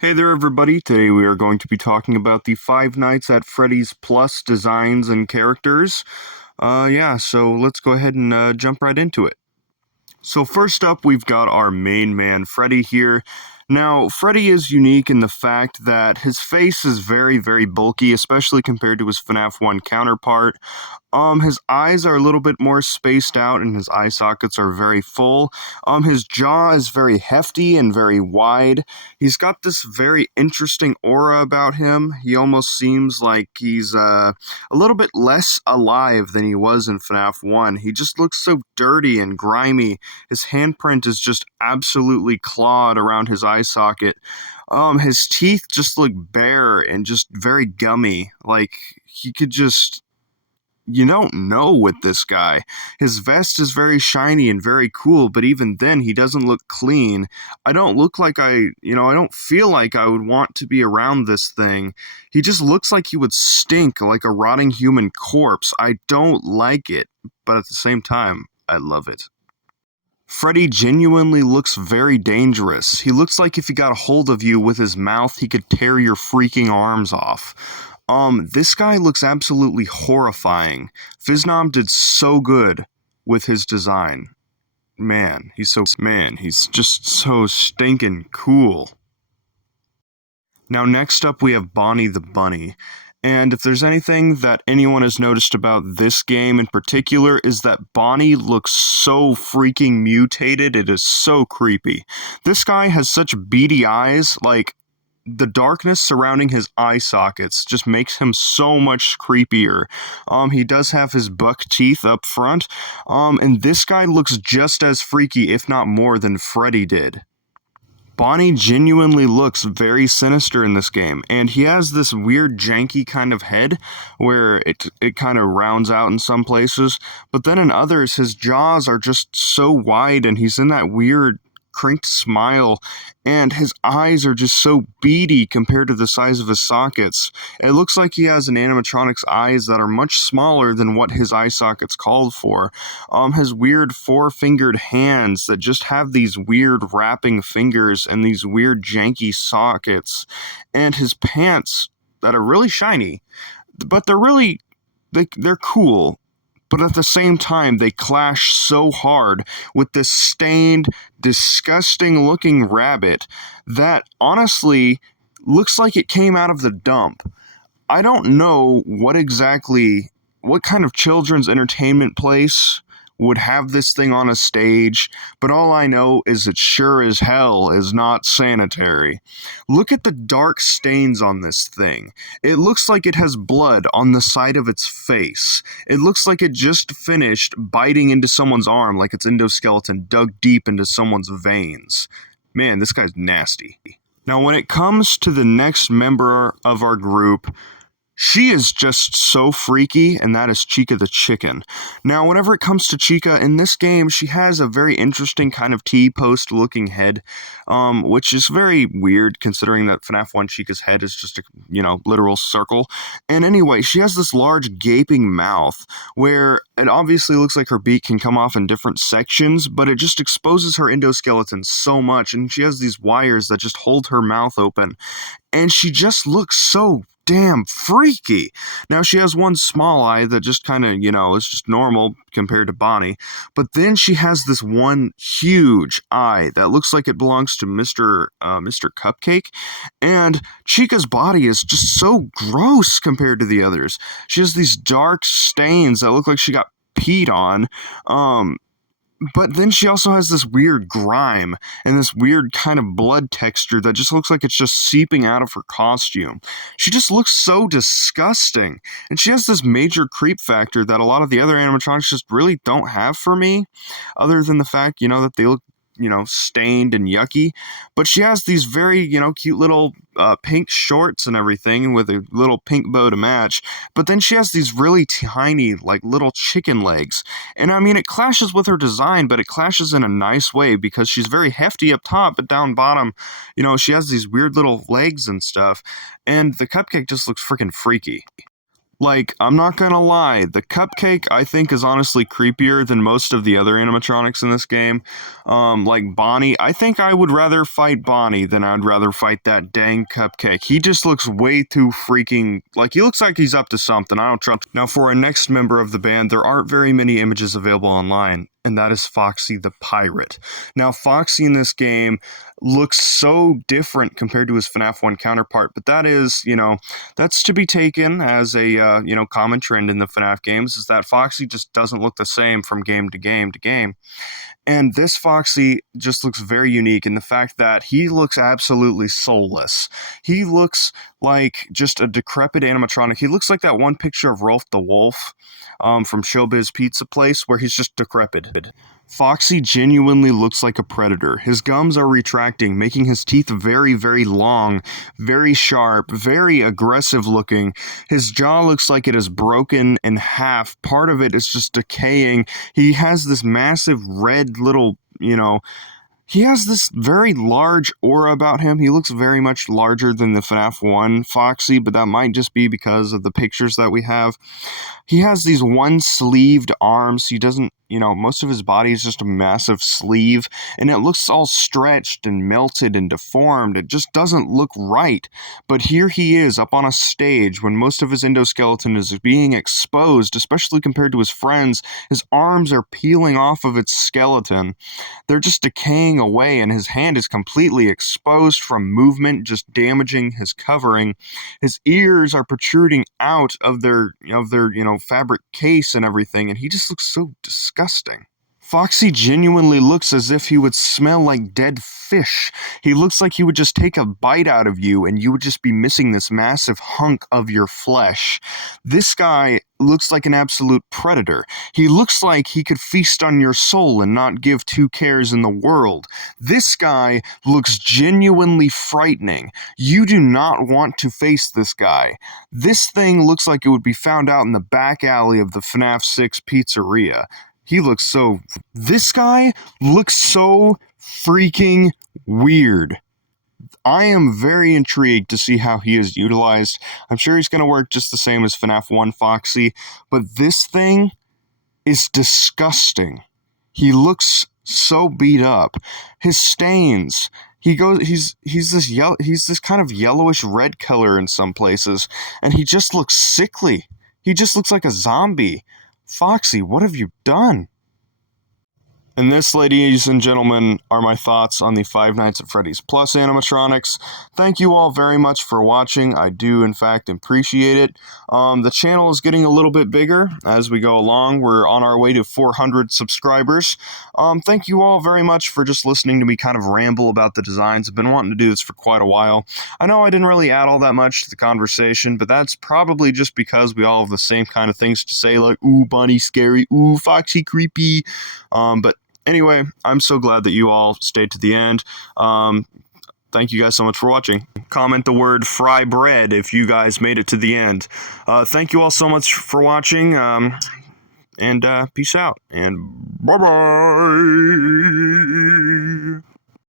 Hey there, everybody. Today we are going to be talking about the Five Nights at Freddy's Plus designs and characters. So let's go ahead and jump right into it. So first up, we've got our main man, Freddy here. Now, Freddy is unique in the fact that his face is very, very bulky, especially compared to his FNAF 1 counterpart. His eyes are a little bit more spaced out and his eye sockets are very full. His jaw is very hefty and very wide. He's got this very interesting aura about him. He almost seems like he's a little bit less alive than he was in FNAF 1. He just looks so dirty and grimy. His handprint is just absolutely clawed around his eye socket. His teeth just look bare and just very gummy. Like, he could just you don't know with this guy. His vest is very shiny and very cool, but even then, he doesn't look clean. I don't look like I don't feel like I would want to be around this thing. He just looks like he would stink like a rotting human corpse. I don't like it, but at the same time, I love it. Freddy genuinely looks very dangerous. He looks like if he got a hold of you with his mouth, he could tear your freaking arms off. This guy looks absolutely horrifying. Fiznom did so good with his design. He's just so stinking cool. Now next up we have Bonnie the Bunny. And if there's anything that anyone has noticed about this game in particular is that Bonnie looks so freaking mutated, it is so creepy. This guy has such beady eyes, like, the darkness surrounding his eye sockets just makes him so much creepier. He does have his buck teeth up front, and this guy looks just as freaky, if not more, than Freddy did. Bonnie genuinely looks very sinister in this game, and he has this weird janky kind of head where it kind of rounds out in some places, but then in others his jaws are just so wide and he's in that weird crinked smile, and his eyes are just so beady compared to the size of his sockets. It looks like he has an animatronic's eyes that are much smaller than what his eye sockets called for. His weird four-fingered hands that just have these weird wrapping fingers and these weird janky sockets, and his pants that are really shiny, but they're cool. But at the same time, they clash so hard with this stained, disgusting-looking rabbit that honestly looks like it came out of the dump. I don't know what kind of children's entertainment place would have this thing on a stage, but all I know is it sure as hell is not sanitary. Look at the dark stains on this thing. It looks like it has blood on the side of its face. It looks like it just finished biting into someone's arm, like its endoskeleton dug deep into someone's veins. Man, this guy's nasty. Now, when it comes to the next member of our group, she is just so freaky, and that is Chica the Chicken. Now, whenever it comes to Chica, in this game, she has a very interesting kind of T-post looking head, which is very weird considering that FNAF 1 Chica's head is just a, literal circle. And anyway, she has this large gaping mouth where it obviously looks like her beak can come off in different sections, but it just exposes her endoskeleton so much, and she has these wires that just hold her mouth open. And she just looks so damn freaky. Now, she has one small eye that just kind of, is just normal compared to Bonnie, but then she has this one huge eye that looks like it belongs to Mr. Cupcake, and Chica's body is just so gross compared to the others. She has these dark stains that look like she got peed on, but then she also has this weird grime and this weird kind of blood texture that just looks like it's just seeping out of her costume. She just looks so disgusting. And she has this major creep factor that a lot of the other animatronics just really don't have for me, other than the fact, that they look stained and yucky. But she has these very, cute little pink shorts and everything with a little pink bow to match. But then she has these really tiny, like, little chicken legs. And I mean, it clashes with her design, but it clashes in a nice way because she's very hefty up top, but down bottom, she has these weird little legs and stuff. And the cupcake just looks freaking freaky. Like, I'm not gonna lie, the cupcake I think is honestly creepier than most of the other animatronics in this game. Like Bonnie, I think I would rather fight Bonnie than I'd rather fight that dang cupcake. He just looks way too freaking, like, he looks like he's up to something. I don't trust. Now, for our next member of the band, there aren't very many images available online, and that is Foxy the Pirate. Now, Foxy in this game looks so different compared to his FNAF 1 counterpart, but that is, that's to be taken as a, common trend in the FNAF games, is that Foxy just doesn't look the same from game to game to game. And this Foxy just looks very unique in the fact that he looks absolutely soulless. He looks like just a decrepit animatronic. He looks like that one picture of Rolf the Wolf from Showbiz Pizza Place where he's just decrepit. Foxy genuinely looks like a predator. His gums are retracting, making his teeth very, very long, very sharp, very aggressive looking. His jaw looks like it is broken in half. Part of it is just decaying. He has this massive red little, he has this very large aura about him. He looks very much larger than the FNAF 1 Foxy, but that might just be because of the pictures that we have. He has these one-sleeved arms. He doesn't, most of his body is just a massive sleeve, and it looks all stretched and melted and deformed. It just doesn't look right. But here he is up on a stage when most of his endoskeleton is being exposed, especially compared to his friends. His arms are peeling off of its skeleton. They're just decaying away, and his hand is completely exposed from movement, just damaging his covering. His ears are protruding out of their fabric case and everything, and he just looks so disgusting. Foxy genuinely looks as if he would smell like dead fish. He looks like he would just take a bite out of you and you would just be missing this massive hunk of your flesh. This guy looks like an absolute predator. He looks like he could feast on your soul and not give two cares in the world. This guy looks genuinely frightening. You do not want to face this guy. This thing looks like it would be found out in the back alley of the FNAF 6 pizzeria. This guy looks so freaking weird. I am very intrigued to see how he is utilized. I'm sure he's going to work just the same as FNAF 1 Foxy, but this thing is disgusting. He looks so beat up. His stains, he's this kind of yellowish red color in some places, and he just looks sickly. He just looks like a zombie. Foxy, what have you done? And this, ladies and gentlemen, are my thoughts on the Five Nights at Freddy's Plus animatronics. Thank you all very much for watching. I do, in fact, appreciate it. The channel is getting a little bit bigger as we go along. We're on our way to 400 subscribers. Thank you all very much for just listening to me kind of ramble about the designs. I've been wanting to do this for quite a while. I know I didn't really add all that much to the conversation, but that's probably just because we all have the same kind of things to say, like, ooh, Bonnie scary, ooh, Foxy creepy. But anyway, I'm so glad that you all stayed to the end. Thank you guys so much for watching. Comment the word fry bread if you guys made it to the end. Thank you all so much for watching, and peace out, and bye-bye.